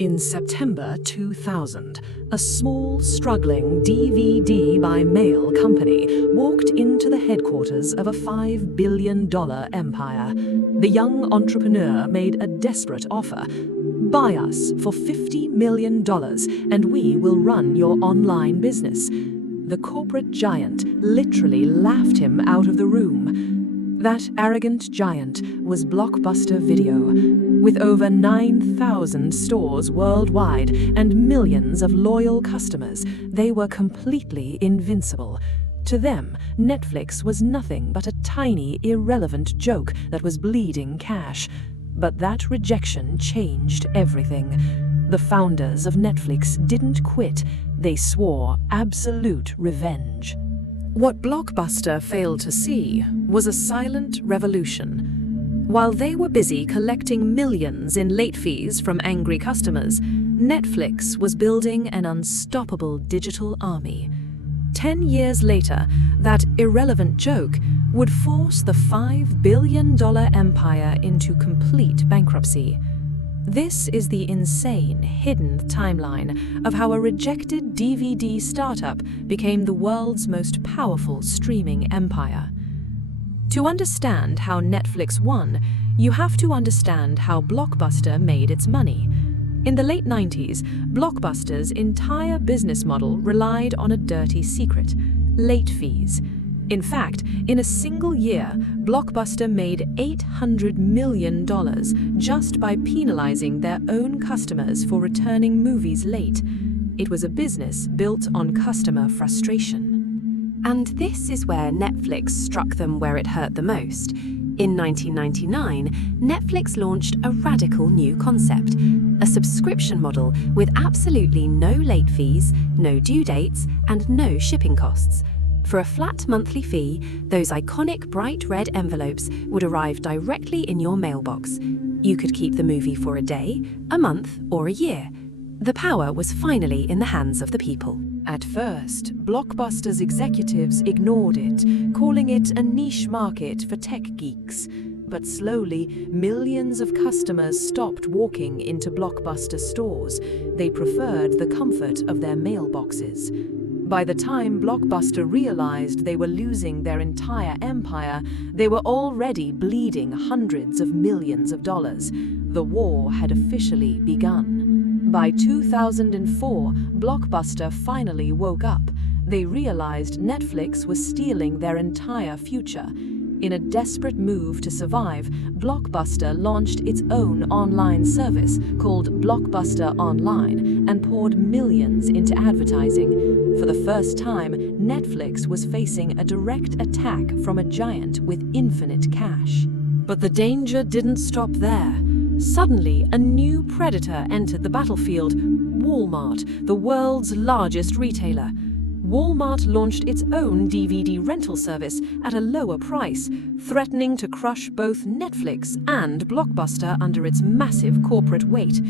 In September 2000, a small, struggling DVD by mail company walked into the headquarters of a $5 billion empire. The young entrepreneur made a desperate offer. "Buy us for $50 million and we will run your online business." The corporate giant literally laughed him out of the room. That arrogant giant was Blockbuster Video. With over 9,000 stores worldwide and millions of loyal customers, they were completely invincible. To them, Netflix was nothing but a tiny, irrelevant joke that was bleeding cash. But that rejection changed everything. The founders of Netflix didn't quit. They swore absolute revenge. What Blockbuster failed to see was a silent revolution. While they were busy collecting millions in late fees from angry customers, Netflix was building an unstoppable digital army. 10 years later, that irrelevant joke would force the $5 billion empire into complete bankruptcy. This is the insane, hidden timeline of how a rejected DVD startup became the world's most powerful streaming empire. To understand how Netflix won, you have to understand how Blockbuster made its money. In the late 90s, Blockbuster's entire business model relied on a dirty secret: late fees. In fact, in a single year, Blockbuster made $800 million just by penalizing their own customers for returning movies late. It was a business built on customer frustration. And this is where Netflix struck them where it hurt the most. In 1999, Netflix launched a radical new concept: a subscription model with absolutely no late fees, no due dates, and no shipping costs. For a flat monthly fee, those iconic bright red envelopes would arrive directly in your mailbox. You could keep the movie for a day, a month, or a year. The power was finally in the hands of the people. At first, Blockbuster's executives ignored it, calling it a niche market for tech geeks. But slowly, millions of customers stopped walking into Blockbuster stores. They preferred the comfort of their mailboxes. By the time Blockbuster realized they were losing their entire empire, they were already bleeding hundreds of millions of dollars. The war had officially begun. By 2004, Blockbuster finally woke up. They realized Netflix was stealing their entire future. In a desperate move to survive, Blockbuster launched its own online service called Blockbuster Online and poured millions into advertising. For the first time, Netflix was facing a direct attack from a giant with infinite cash. But the danger didn't stop there. Suddenly, a new predator entered the battlefield: Walmart, the world's largest retailer. Walmart launched its own DVD rental service at a lower price, threatening to crush both Netflix and Blockbuster under its massive corporate weight.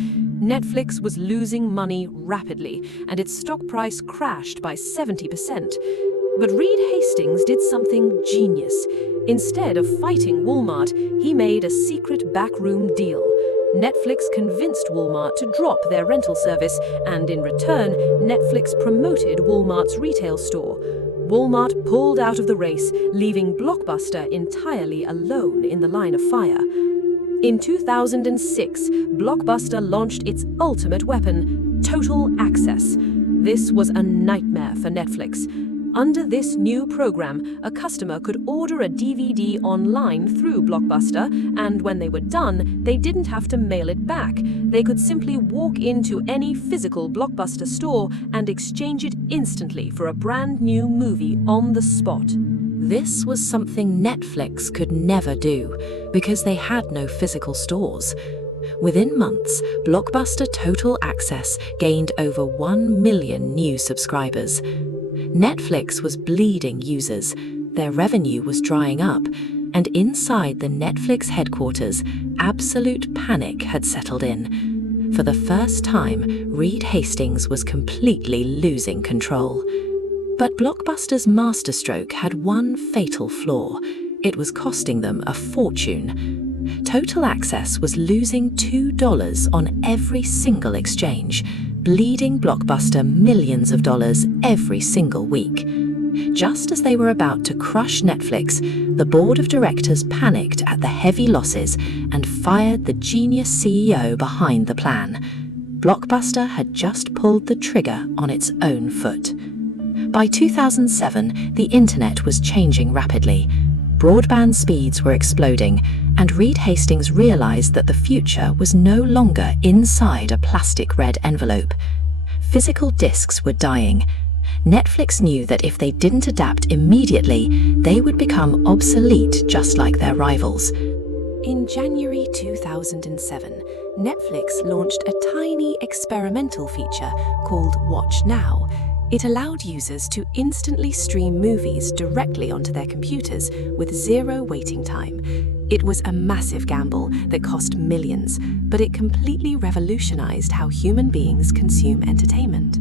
Netflix was losing money rapidly, and its stock price crashed by 70%. But Reed Hastings did something genius. Instead of fighting Walmart, he made a secret backroom deal. Netflix convinced Walmart to drop their rental service, and in return, Netflix promoted Walmart's retail store. Walmart pulled out of the race, leaving Blockbuster entirely alone in the line of fire. In 2006, Blockbuster launched its ultimate weapon: total access. This was a nightmare for Netflix. Under this new program, a customer could order a DVD online through Blockbuster, and when they were done, they didn't have to mail it back. They could simply walk into any physical Blockbuster store and exchange it instantly for a brand new movie on the spot. This was something Netflix could never do, because they had no physical stores. Within months, Blockbuster Total Access gained over 1 million new subscribers. Netflix was bleeding users, their revenue was drying up, and inside the Netflix headquarters, absolute panic had settled in. For the first time, Reed Hastings was completely losing control. But Blockbuster's masterstroke had one fatal flaw: it was costing them a fortune. Total Access was losing $2 on every single exchange, bleeding Blockbuster millions of dollars every single week. Just as they were about to crush Netflix, the board of directors panicked at the heavy losses and fired the genius CEO behind the plan. Blockbuster had just pulled the trigger on its own foot. By 2007, the internet was changing rapidly. Broadband speeds were exploding, and Reed Hastings realized that the future was no longer inside a plastic red envelope. Physical discs were dying. Netflix knew that if they didn't adapt immediately, they would become obsolete just like their rivals. In January 2007, Netflix launched a tiny experimental feature called Watch Now. It allowed users to instantly stream movies directly onto their computers with zero waiting time. It was a massive gamble that cost millions, but it completely revolutionized how human beings consume entertainment.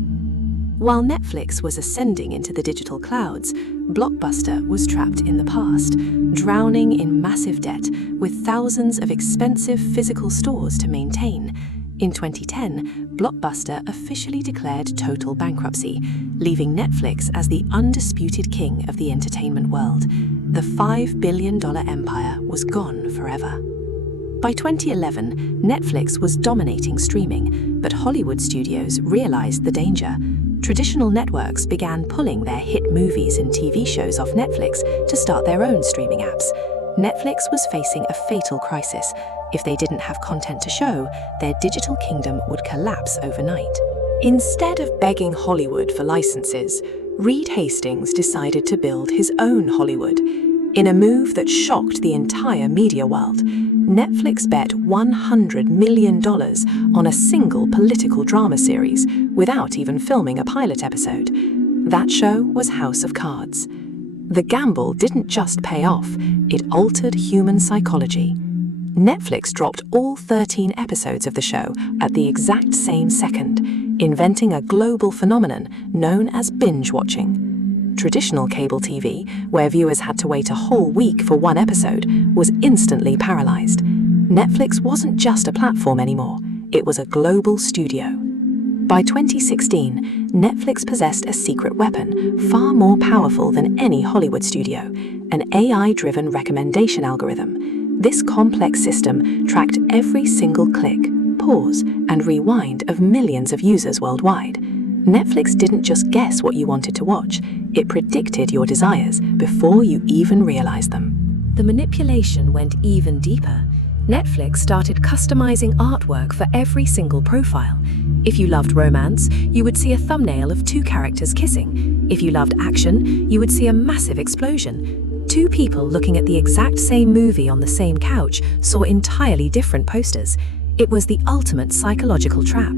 While Netflix was ascending into the digital clouds, Blockbuster was trapped in the past, drowning in massive debt with thousands of expensive physical stores to maintain. In 2010, Blockbuster officially declared total bankruptcy, leaving Netflix as the undisputed king of the entertainment world. The $5 billion empire was gone forever. By 2011, Netflix was dominating streaming, but Hollywood studios realized the danger. Traditional networks began pulling their hit movies and TV shows off Netflix to start their own streaming apps. Netflix was facing a fatal crisis. If they didn't have content to show, their digital kingdom would collapse overnight. Instead of begging Hollywood for licenses, Reed Hastings decided to build his own Hollywood. In a move that shocked the entire media world, Netflix bet $100 million on a single political drama series without even filming a pilot episode. That show was House of Cards. The gamble didn't just pay off, it altered human psychology. Netflix dropped all 13 episodes of the show at the exact same second, inventing a global phenomenon known as binge-watching. Traditional cable TV, where viewers had to wait a whole week for one episode, was instantly paralyzed. Netflix wasn't just a platform anymore, it was a global studio. By 2016, Netflix possessed a secret weapon far more powerful than any Hollywood studio, an AI-driven recommendation algorithm. This complex system tracked every single click, pause, and rewind of millions of users worldwide. Netflix didn't just guess what you wanted to watch, it predicted your desires before you even realized them. The manipulation went even deeper. Netflix started customizing artwork for every single profile. If you loved romance, you would see a thumbnail of two characters kissing. If you loved action, you would see a massive explosion. Two people looking at the exact same movie on the same couch saw entirely different posters. It was the ultimate psychological trap.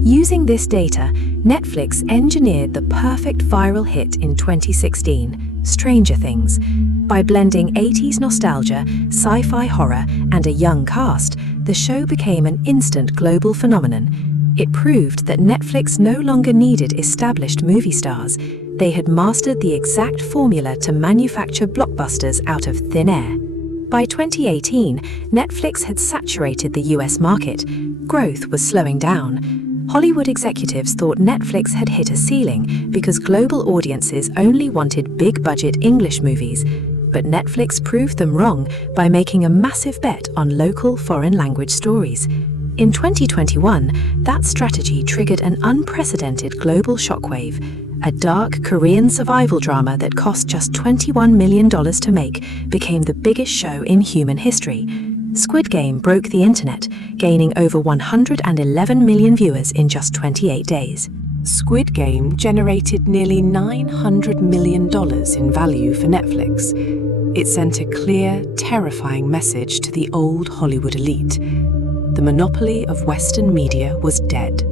Using this data, Netflix engineered the perfect viral hit in 2016, Stranger Things. By blending 80s nostalgia, sci-fi horror, and a young cast, the show became an instant global phenomenon. It proved that Netflix no longer needed established movie stars. They had mastered the exact formula to manufacture blockbusters out of thin air. By 2018, Netflix had saturated the US market. Growth was slowing down. Hollywood executives thought Netflix had hit a ceiling because global audiences only wanted big-budget English movies. But Netflix proved them wrong by making a massive bet on local foreign language stories. In 2021, that strategy triggered an unprecedented global shockwave. A dark Korean survival drama that cost just $21 million to make became the biggest show in human history. Squid Game broke the internet, gaining over 111 million viewers in just 28 days. Squid Game generated nearly $900 million in value for Netflix. It sent a clear, terrifying message to the old Hollywood elite. The monopoly of Western media was dead.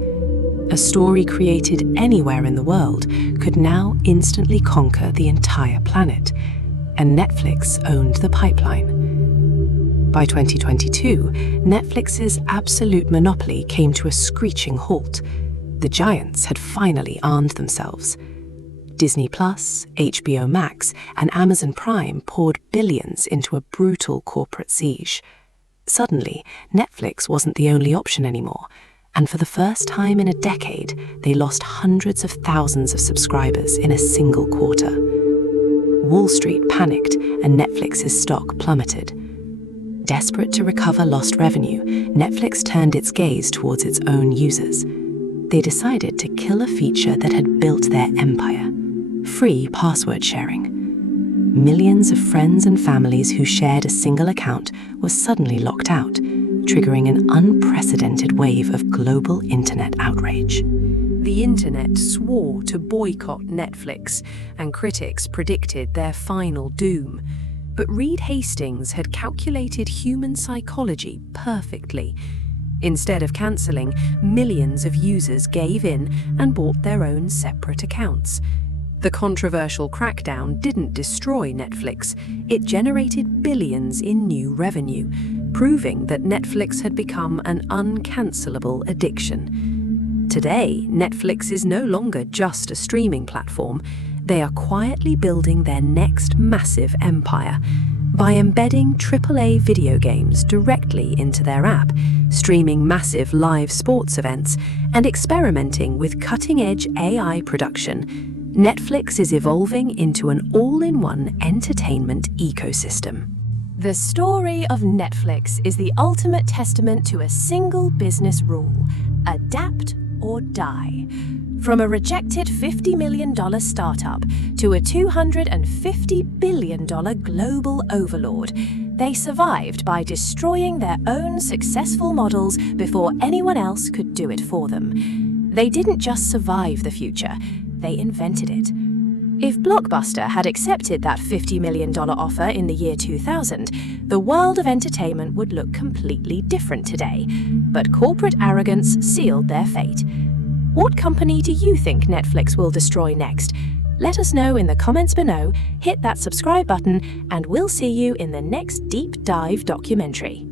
A story created anywhere in the world could now instantly conquer the entire planet, and Netflix owned the pipeline. By 2022, Netflix's absolute monopoly came to a screeching halt. The giants had finally armed themselves. Disney+, HBO Max, and Amazon Prime poured billions into a brutal corporate siege. Suddenly, Netflix wasn't the only option anymore, and for the first time in a decade, they lost hundreds of thousands of subscribers in a single quarter. Wall Street panicked, and Netflix's stock plummeted. Desperate to recover lost revenue, Netflix turned its gaze towards its own users. They decided to kill a feature that had built their empire: free password sharing. Millions of friends and families who shared a single account were suddenly locked out, triggering an unprecedented wave of global internet outrage. The internet swore to boycott Netflix, and critics predicted their final doom. But Reed Hastings had calculated human psychology perfectly. Instead of cancelling, millions of users gave in and bought their own separate accounts. The controversial crackdown didn't destroy Netflix, it generated billions in new revenue, proving that Netflix had become an uncancelable addiction. Today, Netflix is no longer just a streaming platform. They are quietly building their next massive empire by embedding AAA video games directly into their app, streaming massive live sports events, and experimenting with cutting-edge AI production. Netflix is evolving into an all-in-one entertainment ecosystem. The story of Netflix is the ultimate testament to a single business rule: adapt or die. From a rejected $50 million startup to a $250 billion global overlord, they survived by destroying their own successful models before anyone else could do it for them. They didn't just survive the future, they invented it. If Blockbuster had accepted that $50 million offer in the year 2000, the world of entertainment would look completely different today. But corporate arrogance sealed their fate. What company do you think Netflix will destroy next? Let us know in the comments below, hit that subscribe button, and we'll see you in the next deep dive documentary.